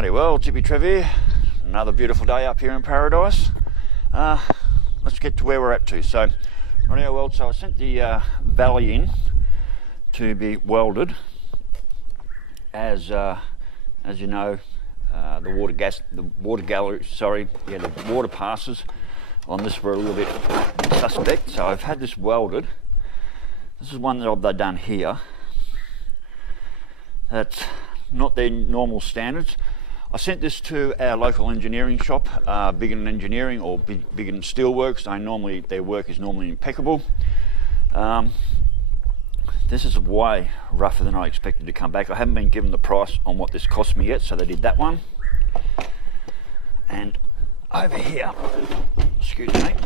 Howdy, well, it's Hippy Trev here. Another beautiful day up here in paradise. Let's get to where we're at to. So, right, so I sent the valley in to be welded. As you know, the water passes on this were a little bit suspect. So I've had this welded. This is one job they've done here. That's not their normal standards. I sent this to our local engineering shop, Biggin Engineering or Biggin Steelworks. Their work is normally impeccable. This is way rougher than I expected to come back. I haven't been given the price on what this cost me yet, so they did that one. And over here, excuse me,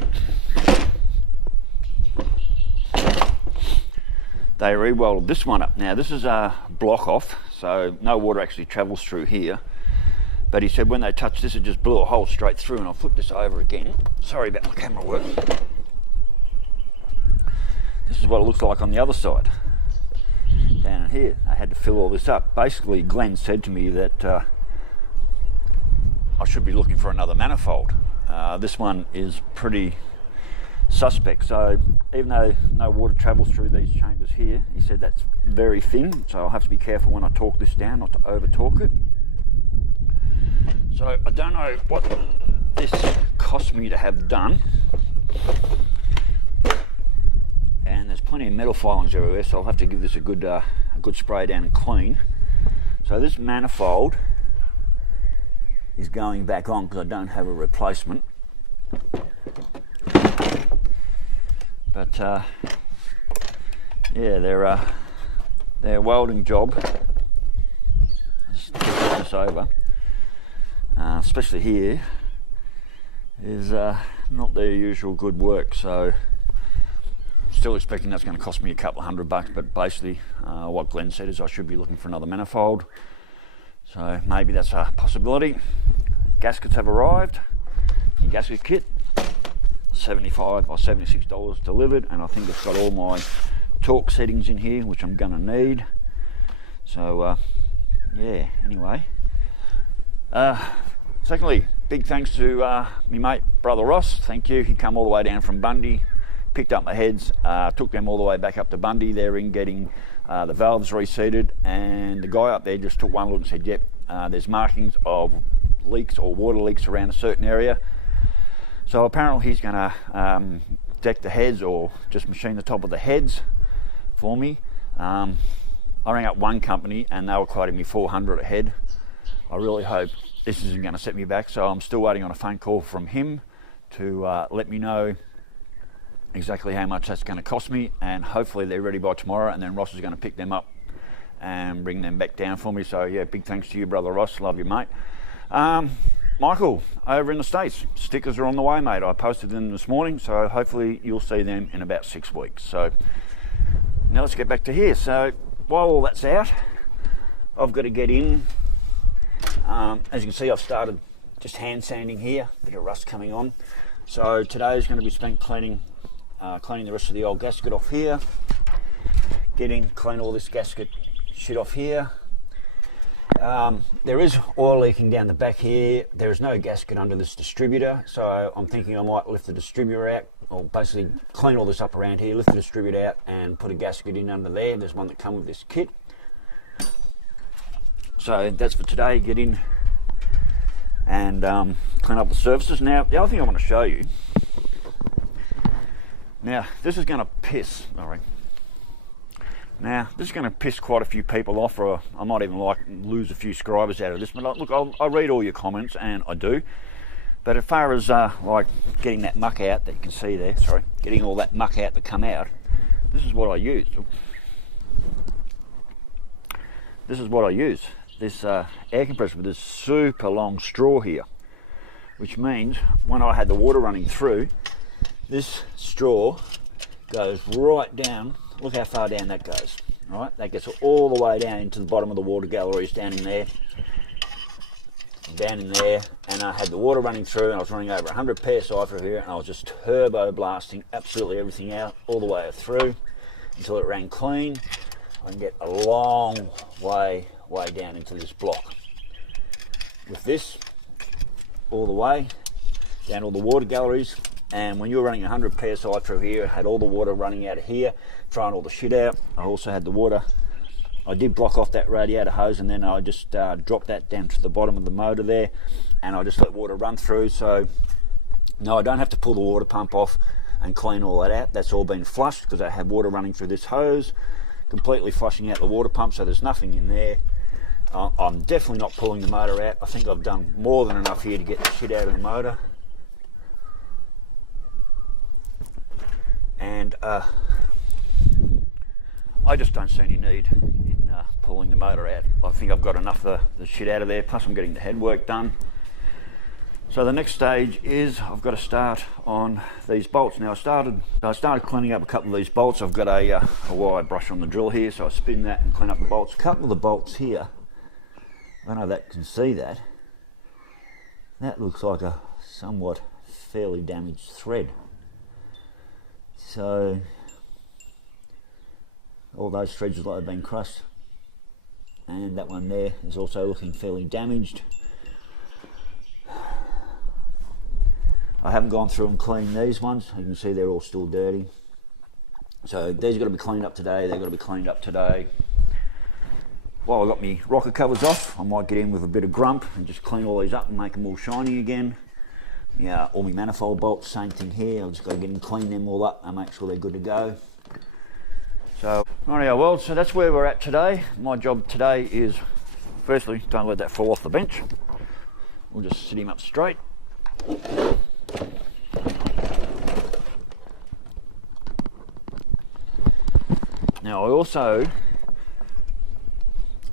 they re-welded this one up. Now this is a block off, so no water actually travels through here. But he said when they touched this, it just blew a hole straight through, and I'll flip this over again. Sorry about my camera work. This is what it looks like on the other side. Down here, I had to fill all this up. Basically, Glenn said to me that I should be looking for another manifold. This one is pretty suspect. So even though no water travels through these chambers here, he said that's very thin. So I'll have to be careful when I torque this down, not to over torque it. So I don't know what this cost me to have done, and there's plenty of metal filings everywhere, so I'll have to give this a good spray down and clean. So this manifold is going back on because I don't have a replacement. But yeah, their welding job. Just flip this over. Especially here, is not their usual good work, so still expecting that's going to cost me a couple of $100, but basically what Glenn said is I should be looking for another manifold, so maybe that's a possibility. Gaskets have arrived, the gasket kit, $75 or $76 delivered, and I think it's got all my torque settings in here, which I'm going to need. So yeah, anyway. Secondly, big thanks to my mate, Brother Ross. Thank you. He come all the way down from Bundy, picked up my heads, took them all the way back up to Bundy. They're in getting the valves reseated, and the guy up there just took one look and said, yep, there's markings of leaks or water leaks around a certain area. So apparently he's going to deck the heads or just machine the top of the heads for me. I rang up one company and they were quoting me $400 a head. I really hope this isn't going to set me back, so I'm still waiting on a phone call from him to let me know exactly how much that's going to cost me, and hopefully they're ready by tomorrow, and then Ross is going to pick them up and bring them back down for me. So yeah, big thanks to you, Brother Ross. Love you, mate. Michael over in the States, stickers are on the way, mate. I posted them this morning, so hopefully you'll see them in about 6 weeks. So now let's get back to here. So while all that's out, I've got to get in. As you can see, I've started just hand sanding here, a bit of rust coming on. So today is going to be spent cleaning the rest of the old gasket off here, clean all this gasket shit off here. There is oil leaking down the back here. There is no gasket under this distributor, so I'm thinking I might lift the distributor out, or basically clean all this up around here, lift the distributor out and put a gasket in under there. There's one that comes with this kit. So that's for today, get in and clean up the surfaces. Now, the other thing I want to show you, now this is going to piss, Now, this is going to piss quite a few people off, or I might even lose a few subscribers out of this, but look, I read all your comments, and I do. But as far as like getting that muck out that you can see there, getting all that muck out to come out, this is what I use. This is what I use. This air compressor with this super long straw here, which means when I had the water running through, this straw goes right down. Look how far down that goes, right? That gets all the way down into the bottom of the water galleries, down in there, and I had the water running through, and I was running over 100 psi through here, and I was just turbo blasting absolutely everything out all the way through until it ran clean. I can get a long way down into this block. with this all the way down all the water galleries. And when you were running 100 psi through here, it had all the water running out of here, throwing all the shit out. I also had the water, I did block off that radiator hose, and then I just dropped that down to the bottom of the motor there, and I just let water run through. So no, I don't have to pull the water pump off and clean all that out. That's all been flushed because I had water running through this hose, completely flushing out the water pump, so there's nothing in there. I'm definitely not pulling the motor out. I think I've done more than enough here to get the shit out of the motor. And I just don't see any need in pulling the motor out. I think I've got enough of the shit out of there, plus I'm getting the head work done. So the next stage is I've got to start on these bolts. Now I started cleaning up a couple of these bolts. I've got a wire brush on the drill here, so I spin that and clean up the bolts. A couple of the bolts here, I don't know if that can see that. That looks like a somewhat fairly damaged thread. So all those threads look like they've been crushed, and that one there is also looking fairly damaged. I haven't gone through and cleaned these ones. You can see they're all still dirty. So these have got to be cleaned up today, they've got to be cleaned up today. While I've got my rocker covers off, I might get in with a bit of grump and just clean all these up and make them all shiny again. Yeah, all my manifold bolts, same thing here. I've just got to get in, clean them all up and make sure they're good to go. So, rightio, well, so that's where we're at today. My job today is, firstly, don't let that fall off the bench. We'll just sit him up straight. Now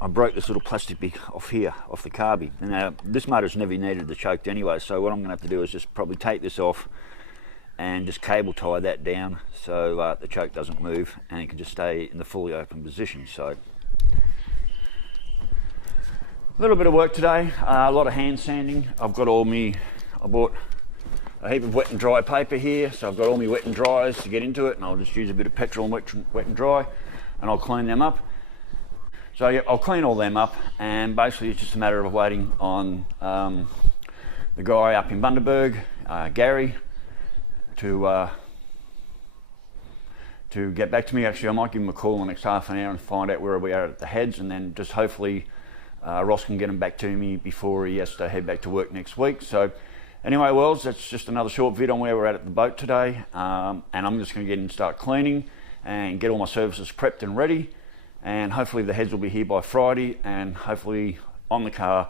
I broke this little plastic bit off here, off the carby. Now this motor's never needed the choke anyway, so what I'm going to have to do is just probably take this off and just cable tie that down so the choke doesn't move and it can just stay in the fully open position. So a little bit of work today, a lot of hand sanding. I bought a heap of wet and dry paper here, so I've got all my wet and dries to get into it, and I'll just use a bit of petrol and wet and dry, and I'll clean them up. So yeah, I'll clean all them up, and basically it's just a matter of waiting on the guy up in Bundaberg, Gary, to get back to me. Actually, I might give him a call in the next half an hour and find out where we are at the heads, and then just hopefully Ross can get them back to me before he has to head back to work next week. So anyway, Wells, that's just another short vid on where we're at the boat today, and I'm just going to get in and start cleaning and get all my services prepped and ready, and hopefully the heads will be here by Friday, and hopefully on the car,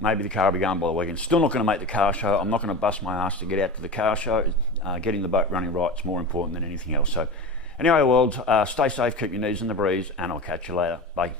maybe the car will be going by the weekend. Still not going to make the car show. I'm not going to bust my ass to get out to the car show. Getting the boat running right is more important than anything else. So anyway, world, stay safe, keep your knees in the breeze, and I'll catch you later. Bye.